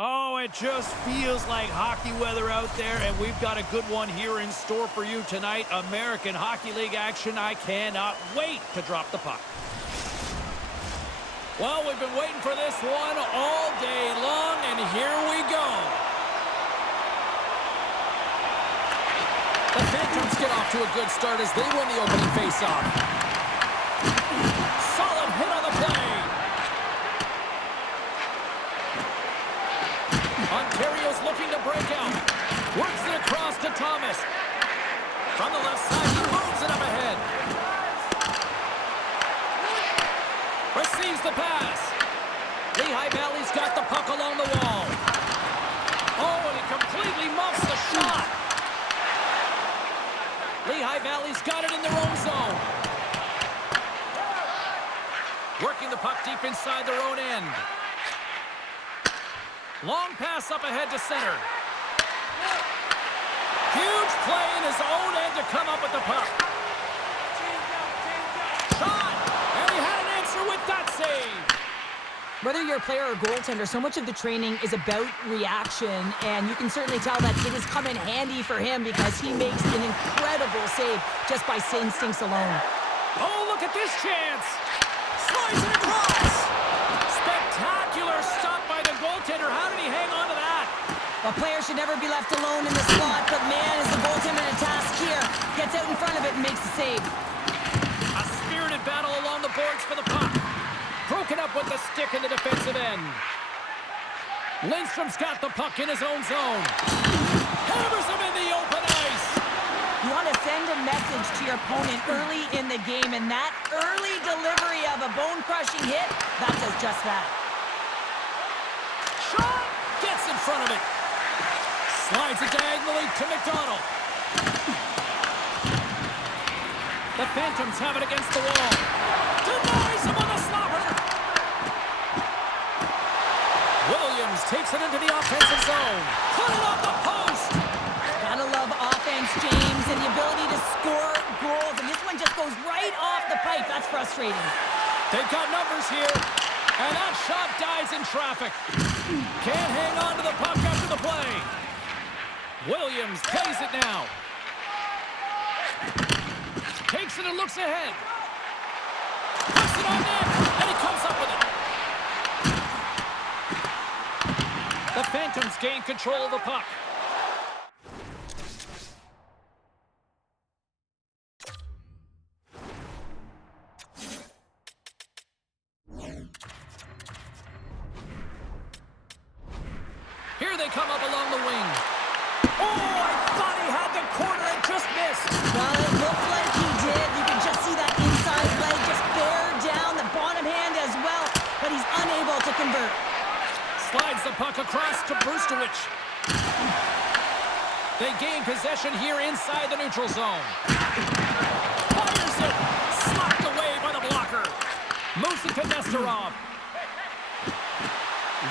Oh, it just feels like hockey weather out there, and we've got a good one here in store for you tonight. American Hockey League action. I cannot wait to drop the puck. Well, we've been waiting for this one all day long, and here we go. The Phantoms get off to a good start as they win the opening faceoff. Solid hit on the play. Ontario's looking to break out. Works it across to Thomas. From the left side, he moves it up ahead. Receives the pass. Lehigh Valley's got the puck along the wall. Oh, and he completely muffs the shot. Lehigh Valley's got it in their own zone. Working the puck deep inside their own end. Long pass up ahead to center. Huge play in his own end to come up with the puck. Shot! And he had an answer with that save. Whether you're a player or goaltender, so much of the training is about reaction, and you can certainly tell that it has come in handy for him because he makes an incredible save just by instincts alone. Oh, look at this chance! Slides it across! Spectacular stop by the goaltender. How did he hang on to that? A player should never be left alone in the slot, but man, is the goaltender to task here. Gets out in front of it and makes the save. A spirited battle along the boards for the puck. Broken up with the stick in the defensive end. Lindstrom's got the puck in his own zone. Hammers him in the open ice. You want to send a message to your opponent early in the game, and that early delivery of a bone-crushing hit, that does just that. Shot! Gets in front of it. Slides it diagonally to McDonald. The Phantoms have it against the wall. Denies him on the slobber. Williams takes it into the offensive zone. Put it on the post. Gotta love offense, James, and the ability to score goals. And this one just goes right off the pipe. That's frustrating. They've got numbers here. And that shot dies in traffic. Can't hang on to the puck after the play. Williams plays it now. Takes it and looks ahead. Puts it on net, and he comes up with it. The Phantoms gain control of the puck. Here they come up along the wing. Oh, I thought he had the corner and just missed. Well, it looked like he did. You can just see that inside leg just bear down the bottom hand as well, but he's unable to convert. Slides the puck across to Brustowicz. They gain possession here inside the neutral zone. Fires it. Slapped away by the blocker. Moves it to Nesterov.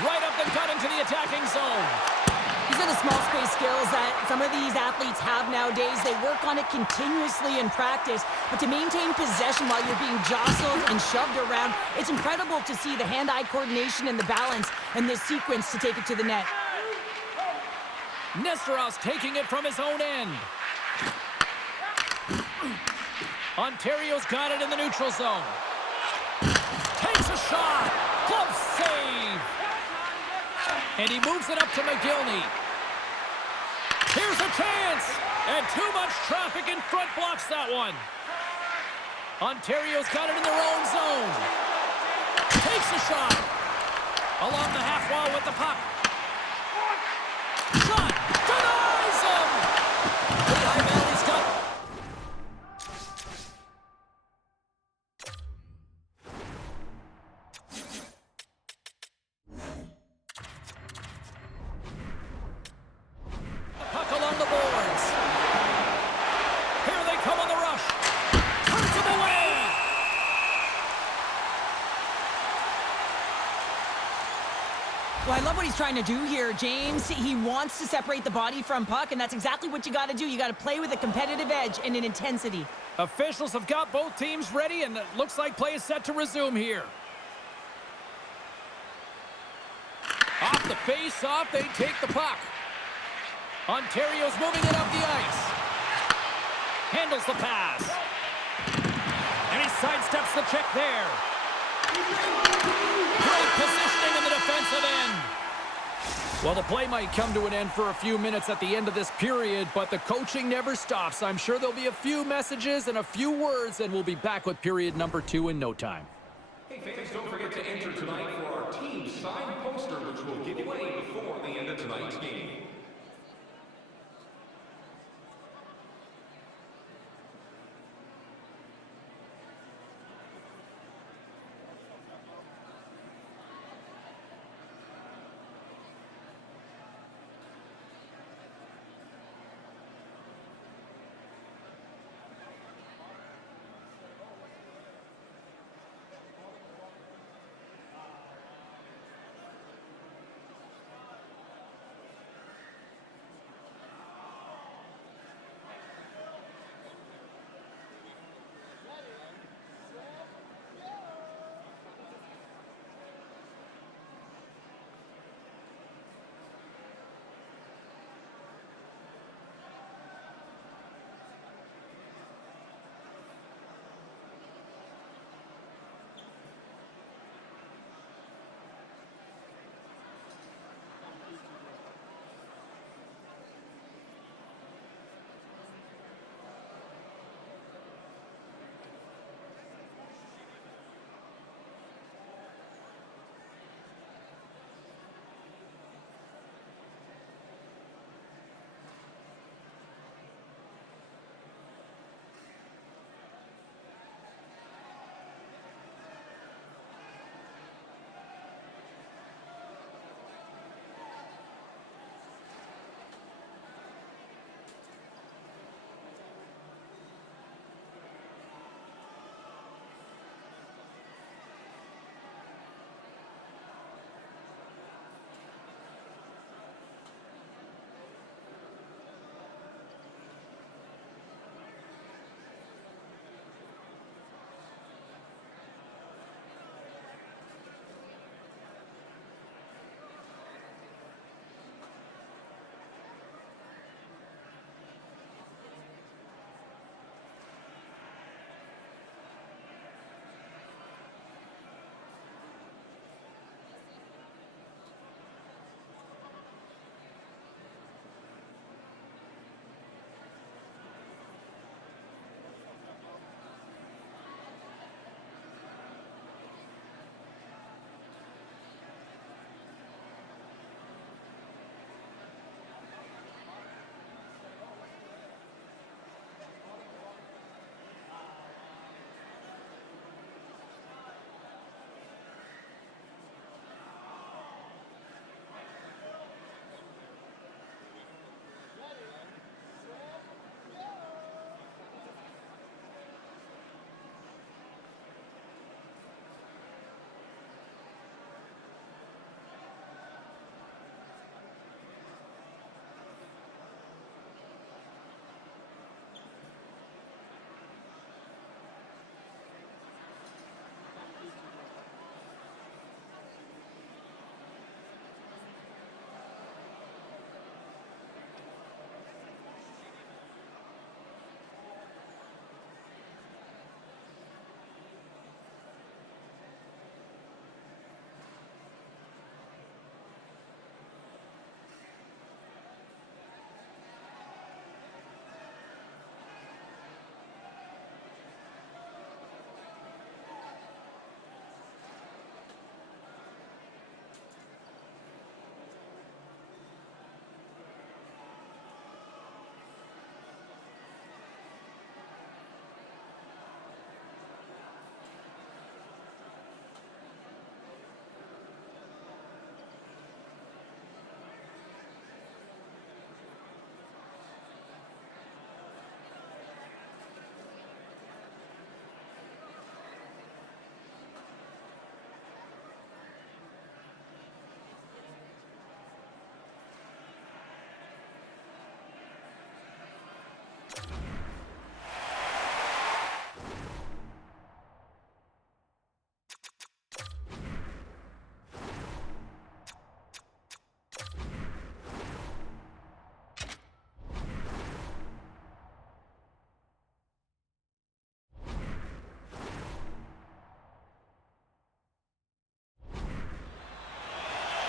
Right up the gut into the attacking zone. These are the small space skills that some of these athletes have nowadays. They work on it continuously in practice, but to maintain possession while you're being jostled and shoved around, it's incredible to see the hand-eye coordination and the balance in this sequence to take it to the net. Nesterov's taking it from his own end. Ontario's got it in the neutral zone. Takes a shot. Glove save. And he moves it up to McGillney. Here's a chance. And too much traffic in front blocks that one. Ontario's got it in their own zone. Takes a shot. Along the half wall with the puck. Shot. Denies him. Lehigh Valley's got it. Well, I love what he's trying to do here, James. He wants to separate the body from puck, and that's exactly what you got to do. You got to play with a competitive edge and an intensity. Officials have got both teams ready, and it looks like play is set to resume here. Off the face-off, they take the puck. Ontario's moving it up the ice. Handles the pass. And he sidesteps the check there. Great positioning in the defensive end. Well, the play might come to an end for a few minutes at the end of this period, but the coaching never stops. I'm sure there'll be a few messages and a few words, and we'll be back with period number 2 in no time. Hey, fans, don't forget to enter tonight for our team signed poster, which we'll give away before the end of tonight's game.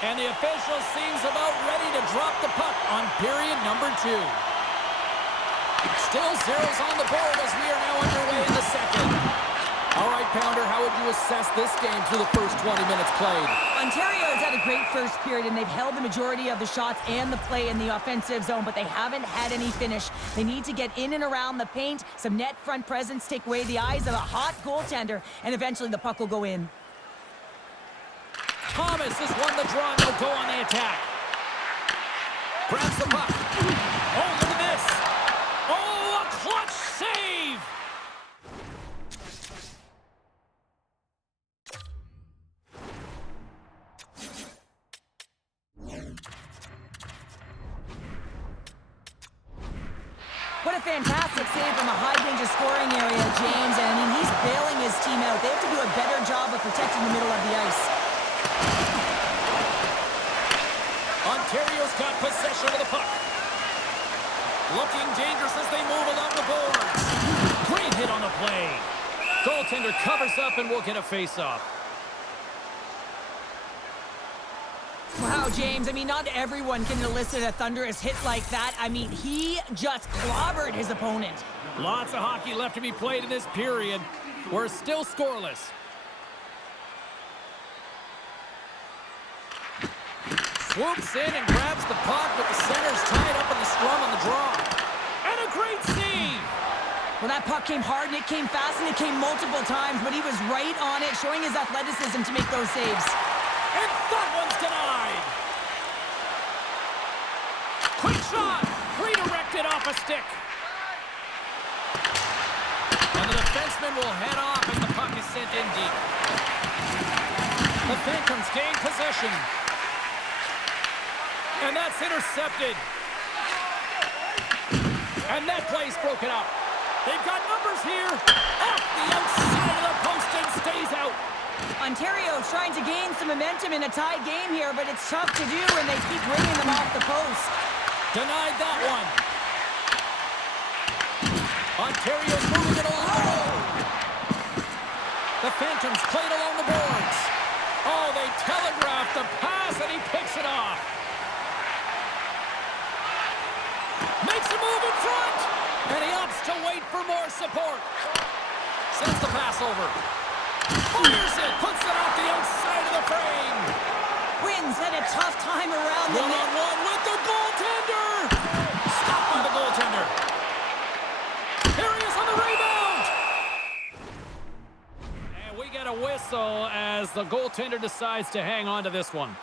And the official seems about ready to drop the puck on period number 2. Still zeros on the board as we are now underway in the second. All right, Pounder, how would you assess this game through the first 20 minutes played? Ontario has had a great first period, and they've held the majority of the shots and the play in the offensive zone, but they haven't had any finish. They need to get in and around the paint, some net front presence, take away the eyes of a hot goaltender, and eventually the puck will go in. Thomas has won the draw and will go on the attack. Grabs the puck. Oh, look at this. Oh, a clutch save. What a fantastic save from a high-danger scoring area, James. And, I mean, he's bailing his team out. They have to do a better job of protecting the middle of the ice. Ontario's got possession of the puck. Looking dangerous as they move along the boards. Great hit on the play. Goaltender covers up and will get a face-off. Wow, James, I mean, not everyone can elicit a thunderous hit like that. I mean, he just clobbered his opponent. Lots of hockey left to be played in this period. We're still scoreless. Swoops in and grabs the puck, but the center's tied up in the scrum on the draw. And a great save! Well, that puck came hard, and it came fast, and it came multiple times, but he was right on it, showing his athleticism to make those saves. And that one's denied! Quick shot! Redirected off a stick. And the defenseman will head off as the puck is sent in deep. The Phantoms gain possession. And that's intercepted. And that play's broken up. They've got numbers here. Off the outside of the post and stays out. Ontario trying to gain some momentum in a tied game here, but it's tough to do, and they keep bringing them off the post. Denied that one. Ontario's moving it along. The Phantoms played along the boards. Oh, they telegraphed the pass, and he picks it off. Makes a move in front, and he opts to wait for more support. Sends the pass over. Fires it, puts it off the outside of the frame. Wins had a tough time around the net. One-on-one with the goaltender. Stopped by the goaltender. Here he is on the rebound. And we get a whistle as the goaltender decides to hang on to this one.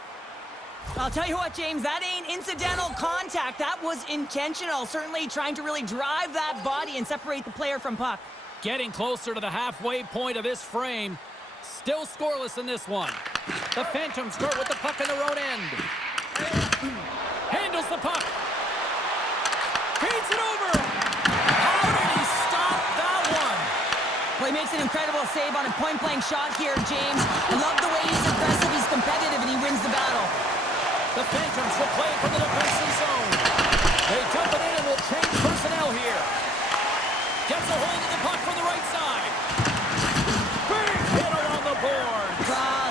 I'll tell you what, James, that ain't incidental contact. That was intentional, certainly trying to really drive that body and separate the player from puck. Getting closer to the halfway point of this frame. Still scoreless in this one. The Phantoms start with the puck in their own end. Handles the puck. Feeds it over. How did he stop that one? Well, he makes an incredible save on a point-blank shot here, James. I love the way he's aggressive, he's competitive, and he wins the battle. The Phantoms will play from the defensive zone. They dump it in and will change personnel here. Gets a hold of the puck from the right side. Big hit around the board.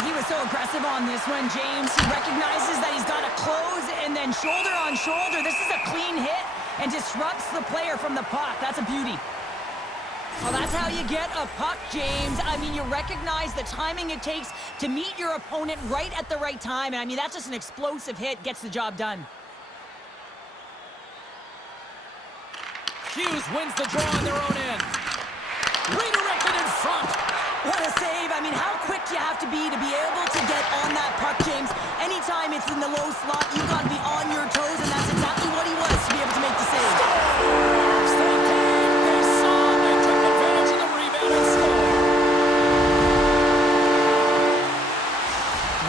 He was so aggressive on this one, James. He recognizes that he's got to close and then shoulder on shoulder. This is a clean hit and disrupts the player from the puck. That's a beauty. Well, that's how you get a puck, James. I mean, you recognize the timing it takes to meet your opponent right at the right time. And I mean, that's just an explosive hit, gets the job done. Hughes wins the draw on their own end. Redirected in front. What a save. I mean, how quick do you have to be able to get on that puck, James? Anytime it's in the low slot, you've got to be on your toes, and that's exactly what he was to be able to make the save. They came, they saw, they took advantage of the rebound and scored.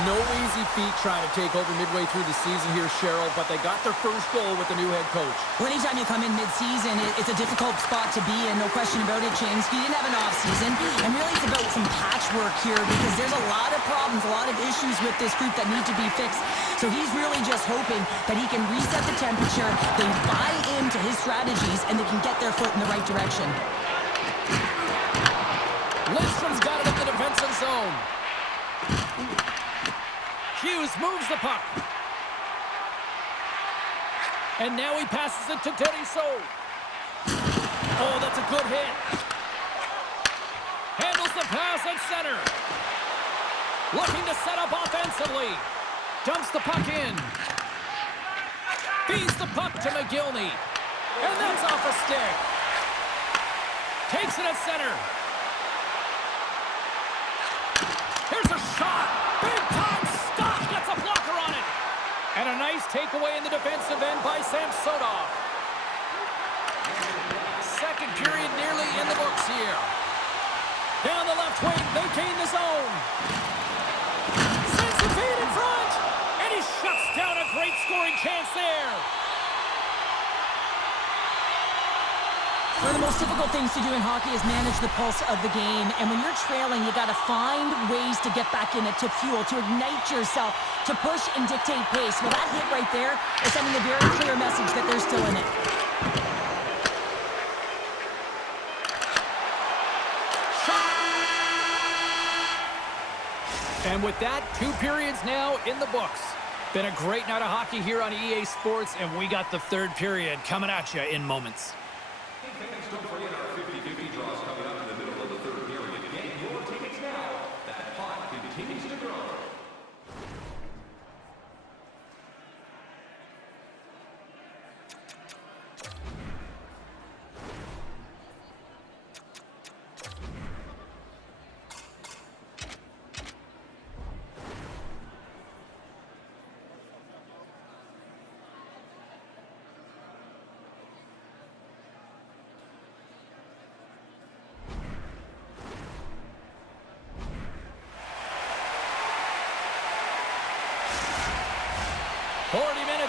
No easy feat trying to take over midway through the season here, Cheryl, but they got their first goal with the new head coach. Well, anytime you come in mid-season, it's a difficult spot to be in, no question about it, James. He didn't have an off-season, and really it's about some patchwork here because there's a lot of problems, a lot of issues with this group that need to be fixed. So he's really just hoping that he can reset the temperature, they buy into his strategies, and they can get their foot in the right direction. Lidstrom's got it in the defensive zone. Hughes moves the puck. And now he passes it to Tériceau. Oh, that's a good hit. Handles the pass at center. Looking to set up offensively. Dumps the puck in. Feeds the puck to McGillney. And that's off a stick. Takes it at center. Here's a shot. Big time stop. Gets a blocker on it. And a nice takeaway in the defensive end by Samsonov. Second period nearly in the books here. Down the left wing, they gain the zone. Sends the feed in front. And he shuts down a great scoring chance there. One of the most difficult things to do in hockey is manage the pulse of the game. And when you're trailing, you got to find ways to get back in it, to fuel, to ignite yourself, to push and dictate pace. Well, that hit right there is sending a very clear message that they're still in it. And with that, 2 periods now in the books. Been a great night of hockey here on EA Sports, and we got the third period coming at you in moments. Hey fans, don't forget our 50-50 draws coming up in the middle of the third period. Get your tickets now. That pot continues to grow.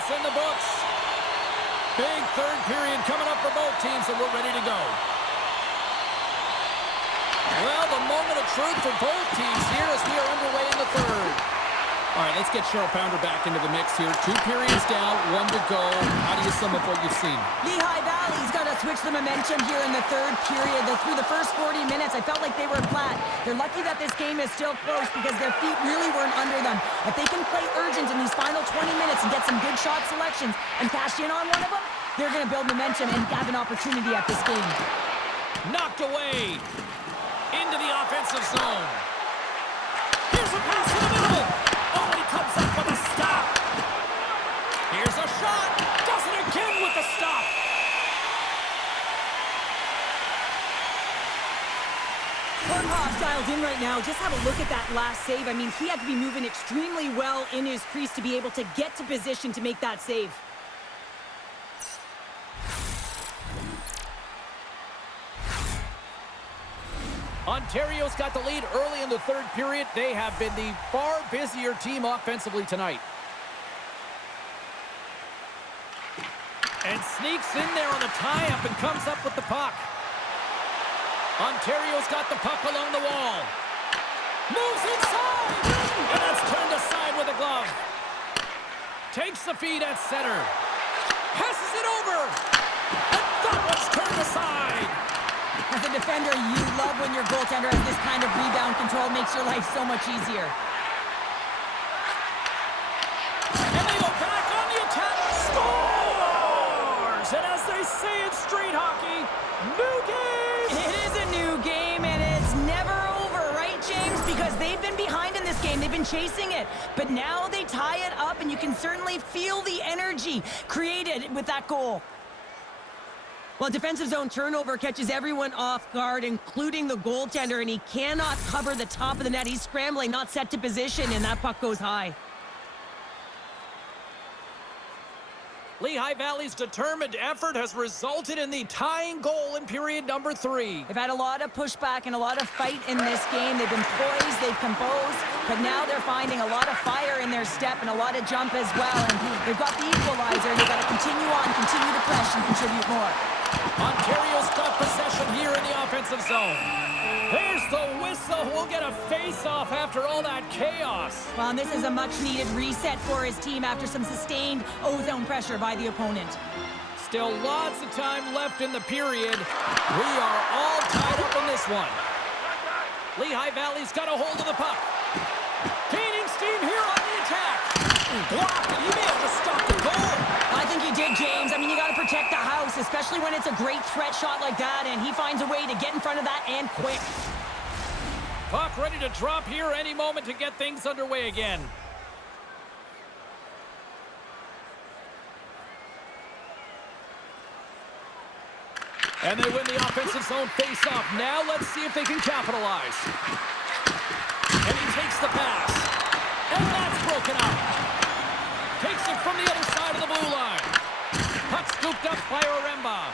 In the books. Big third period coming up for both teams, and we're ready to go. Well, the moment of truth for both teams here as we are underway in the third. All right, let's get Cheryl Pounder back into the mix here. 2 periods down, 1 to go. How do you sum up what you've seen? Lehigh Valley's got to switch the momentum here in the third period. Through the first 40 minutes, I felt like they were flat. They're lucky that this game is still close because their feet really weren't under them. If they can play urgent in these final 20 minutes and get some good shot selections and cash in on one of them, they're going to build momentum and have an opportunity at this game. Knocked away into the offensive zone. Here's a pass in the middle. Oh, he comes up with a stop. Here's a shot. Does it again with the stop. Kornhoff's dialed in right now. Just have a look at that last save. I mean, he had to be moving extremely well in his crease to be able to get to position to make that save. Ontario's got the lead early in the third period. They have been the far busier team offensively tonight. And sneaks in there on the tie-up and comes up with the puck. Ontario's got the puck along the wall. Moves inside! And that's turned aside with a glove. Takes the feed at center. Passes it over! And that one's turned aside! As a defender, you love when your goaltender has this kind of rebound control. Makes your life so much easier. And they go back on the attack. Scores! And as they say in street hockey, new game! It is a new game, and it's never over, right, James? Because they've been behind in this game. They've been chasing it. But now they tie it up, and you can certainly feel the energy created with that goal. Well, defensive zone turnover catches everyone off guard, including the goaltender, and he cannot cover the top of the net. He's scrambling, not set to position, and that puck goes high. Lehigh Valley's determined effort has resulted in the tying goal in period number 3. They've had a lot of pushback and a lot of fight in this game. They've been poised, they've composed, but now they're finding a lot of fire in their step and a lot of jump as well. And they've got the equalizer, and they've got to continue on, continue to press and contribute more. Ontario's got possession here in the offensive zone. There's the whistle. We'll get a face-off after all that chaos. Well, and this is a much-needed reset for his team after some sustained O-zone pressure by the opponent. Still lots of time left in the period. We are all tied up in this one. Lehigh Valley's got a hold of the puck. Gaining steam here on the attack. Blocked, and he may have just stopped the goal. I think he did, James. I mean, you got to protect the house, especially when it's a great threat shot like that, and he finds a way to get in front of that and quick. Puck ready to drop here any moment to get things underway again. And they win the offensive zone face-off. Now let's see if they can capitalize. And he takes the pass. And that's broken up. Takes it from the other side of the blue line. Puck scooped up by Oremba.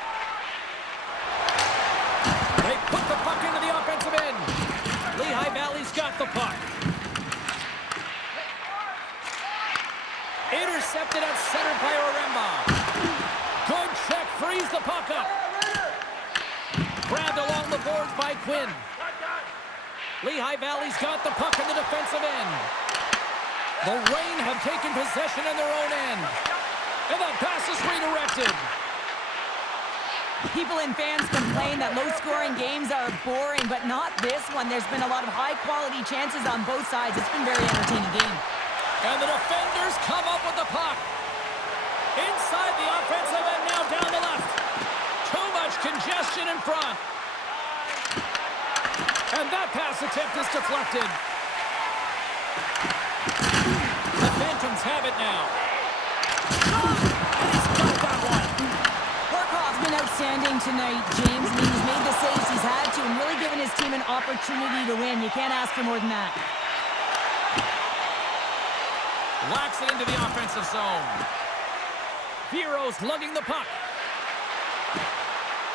They put the puck into the offensive end. Lehigh Valley's got the puck. Intercepted at center by Oremba. Good check, frees the puck up. Grabbed along the boards by Quinn. Lehigh Valley's got the puck in the defensive end. The Reign have taken possession in their own end. And the pass is redirected. People and fans complain that low-scoring games are boring, but not this one. There's been a lot of high-quality chances on both sides. It's been a very entertaining game. And the defenders come up with the puck. Inside the offensive end, now down the left. Too much congestion in front. And that pass attempt is deflected. The Phantoms have it now. And he's got that one. Barkov's been outstanding tonight, James. I mean, he's made the saves he's had to and really given his team an opportunity to win. You can't ask for more than that. Locks it into the offensive zone. Heroes lugging the puck.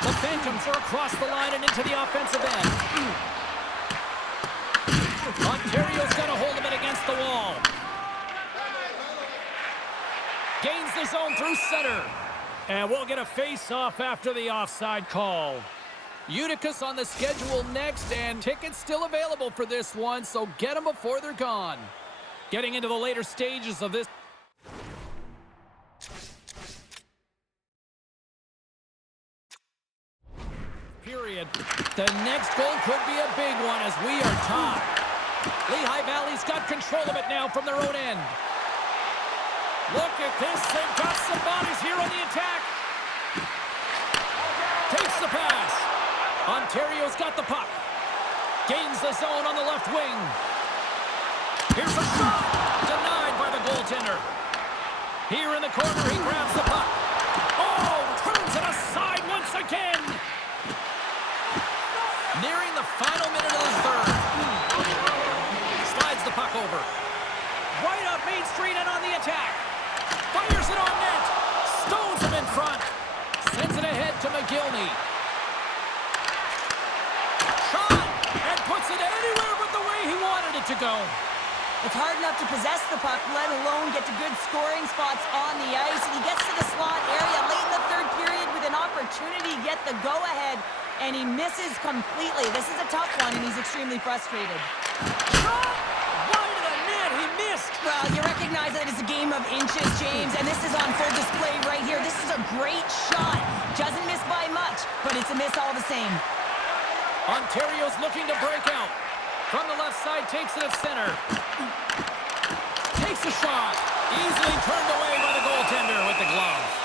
The Phantoms are across the line and into the offensive end. Ontario's got a hold of it against the wall. Gains the zone through center. And we'll get a face-off after the offside call. Utica's on the schedule next, and tickets still available for this one, so get them before they're gone. Getting into the later stages of this period. The next goal could be a big one as we are tied. Lehigh Valley's got control of it now from their own end. Look at this. They've got some bodies here on the attack. Takes the pass. Ontario's got the puck. Gains the zone on the left wing. Here's a shot. Denied by the goaltender. Here in the corner, he grabs the puck. Oh, turns it aside once again. Nearing the final minute of the third. Slides the puck over. Right up Main Street and on the attack. Fires it on net. Stones him in front. Sends it ahead to McGillney. Shot. And puts it anywhere but the way he wanted it to go. It's hard enough to possess the puck, let alone get to good scoring spots on the ice. And he gets to the slot area late in the third period with an opportunity to get the go-ahead, and he misses completely. This is a tough one, and he's extremely frustrated. Shot! Wide of the net, he missed. Well, you recognize that it's a game of inches, James, and this is on full display right here. This is a great shot. Doesn't miss by much, but it's a miss all the same. Ontario's looking to break out. From the left side, takes it at center. Takes a shot. Easily turned away by the goaltender with the glove.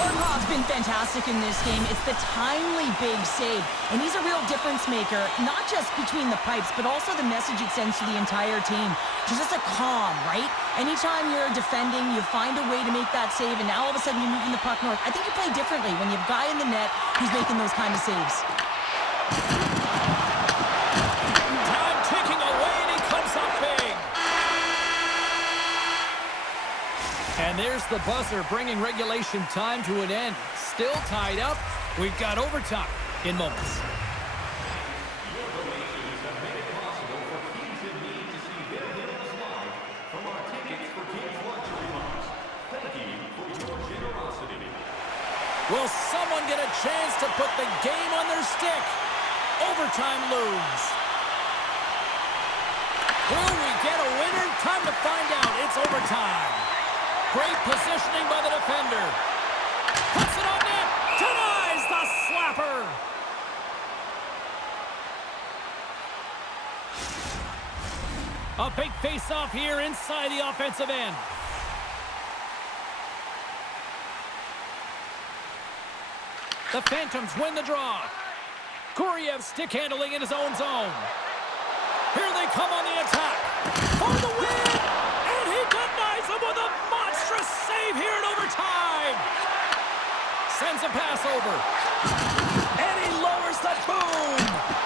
Barkov's been fantastic in this game. It's the timely big save, and he's a real difference maker, not just between the pipes, but also the message it sends to the entire team. Just a calm, right? Anytime you're defending, you find a way to make that save, and now all of a sudden you're moving the puck north. I think you play differently when you have a guy in the net who's making those kind of saves. Time ticking away, and he comes up big. And there's the buzzer, bringing regulation time to an end. Still tied up. We've got overtime in moments. Your donations have made it possible for kids in need to see their heroes live from our Tickets for Kids luxury box. Thank you for your generosity. Will someone get a chance to put the game on their stick? Overtime looms. Will we get a winner? Time to find out. It's overtime. Great positioning by the defender. Puts it on net. Denies the slapper. A big face-off here inside the offensive end. The Phantoms win the draw. Guriev stick handling in his own zone. Here they come on the attack. For the win! And he denies him with a monstrous save here in overtime. Sends a pass over. And he lowers the boom.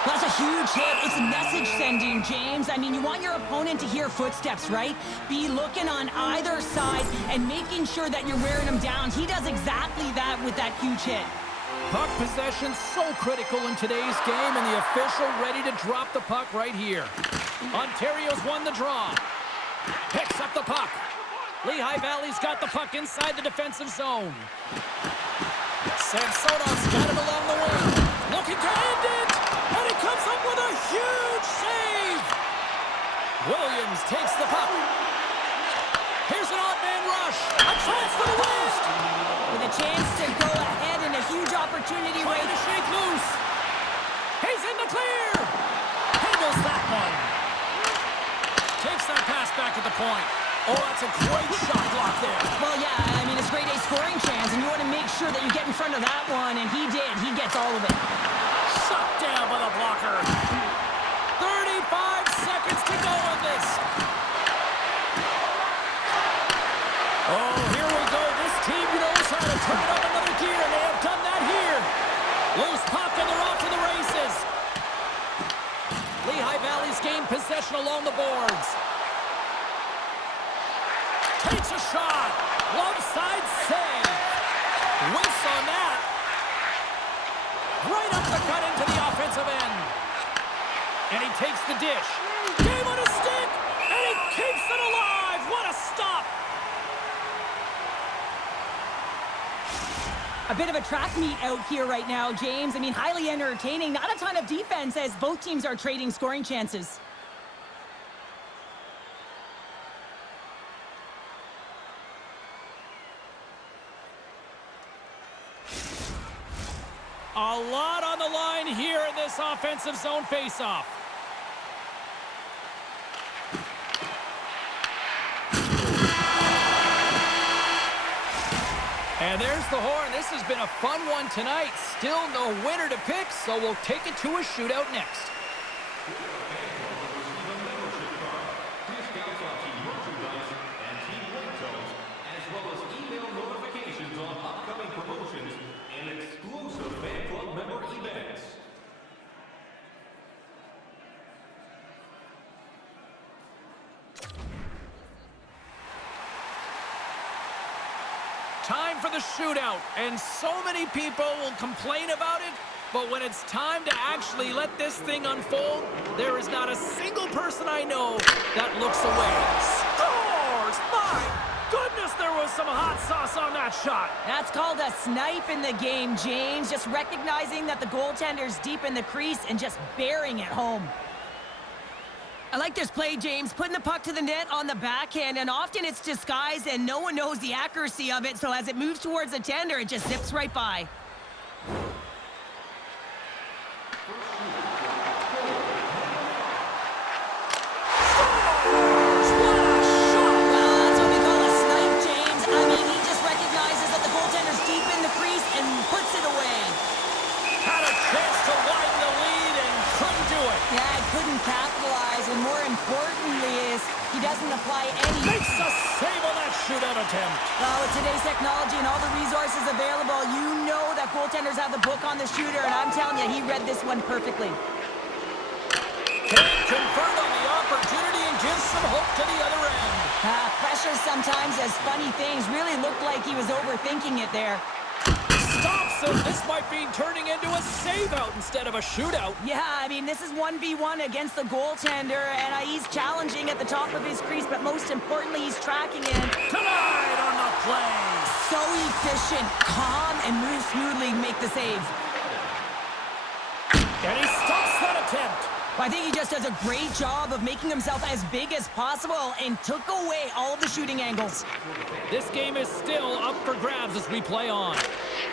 That's a huge hit. It's message sending, James. I mean, you want your opponent to hear footsteps, right? Be looking on either side and making sure that you're wearing them down. He does exactly that with that huge hit. Puck possession so critical in today's game, and the official ready to drop the puck right here. Ontario's won the draw. Picks up the puck. Lehigh Valley's got the puck inside the defensive zone. Samsonov's got it along the wing. Looking to end it! And he comes up with a huge save! Williams takes the puck. Here's an odd man rush. A chance for the West! With a chance to go ahead and a huge opportunity Trying right to shake loose. He's in the clear. Handles that one. Takes that pass back at the point. Oh, that's a great shot block there. Well, yeah, I mean, it's grade A scoring chance, and you want to make sure that you get in front of that one, and he did. He gets all of it. Shut down by the blocker. 35 seconds to go on this. Oh, here we go. This team knows how to turn it up another gear, and they have done that here. Loose puck, and they're off to the races. Lehigh Valley's gained possession along the boards. Takes a shot. Love side save. Whiffs on that. Right up the gut into the offensive end. And he takes the dish. Game on a stick. And he keeps it alive. What a stop. A bit of a track meet out here right now, James. I mean, highly entertaining. Not a ton of defense as both teams are trading scoring chances. A lot on the line here in this offensive zone faceoff. And there's the horn. This has been a fun one tonight. Still no winner to pick, so we'll take it to a shootout next. Discounts on team merchandise and team ringtones, as well as email notifications on upcoming promotions and exclusive fan club member events. Time for the shootout, and so many people will complain about it, but when it's time to actually let this thing unfold, there is not a single person I know that looks away. Scores! My goodness, there was some hot sauce on that shot. That's called a snipe in the game, James. Just recognizing that the goaltender's deep in the crease and just bearing it home. I like this play, James. Putting the puck to the net on the backhand, and often it's disguised and no one knows the accuracy of it, so as it moves towards the tender, it just zips right by. Capitalize, and more importantly is he doesn't apply any... Makes a save on that shootout attempt. Well, with today's technology and all the resources available, you know that goaltenders have the book on the shooter, and I'm telling you, he read this one perfectly. Can't convert on the opportunity and gives some hope to the other end. Pressure sometimes does funny things. Really looked like he was overthinking it there. Stops him. This might be turning into a save-out instead of a shootout. Yeah, I mean, this is 1v1 against the goaltender, and he's challenging at the top of his crease, but most importantly, he's tracking in. Tonight on the play. So efficient, calm, and moves smoothly to make the save. And he stops that attempt. I think he just does a great job of making himself as big as possible and took away all of the shooting angles. This game is still up for grabs as we play on.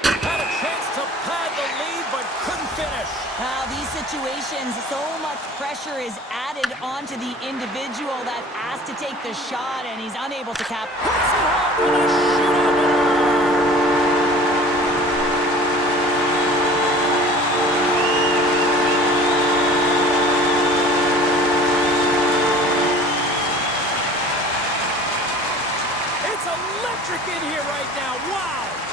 Had a chance to pad the lead, but couldn't finish. These situations, so much pressure is added onto the individual that's asked to take the shot, and he's unable to cap. Puts it home for the shootout winner. It's electric in here right now. Wow.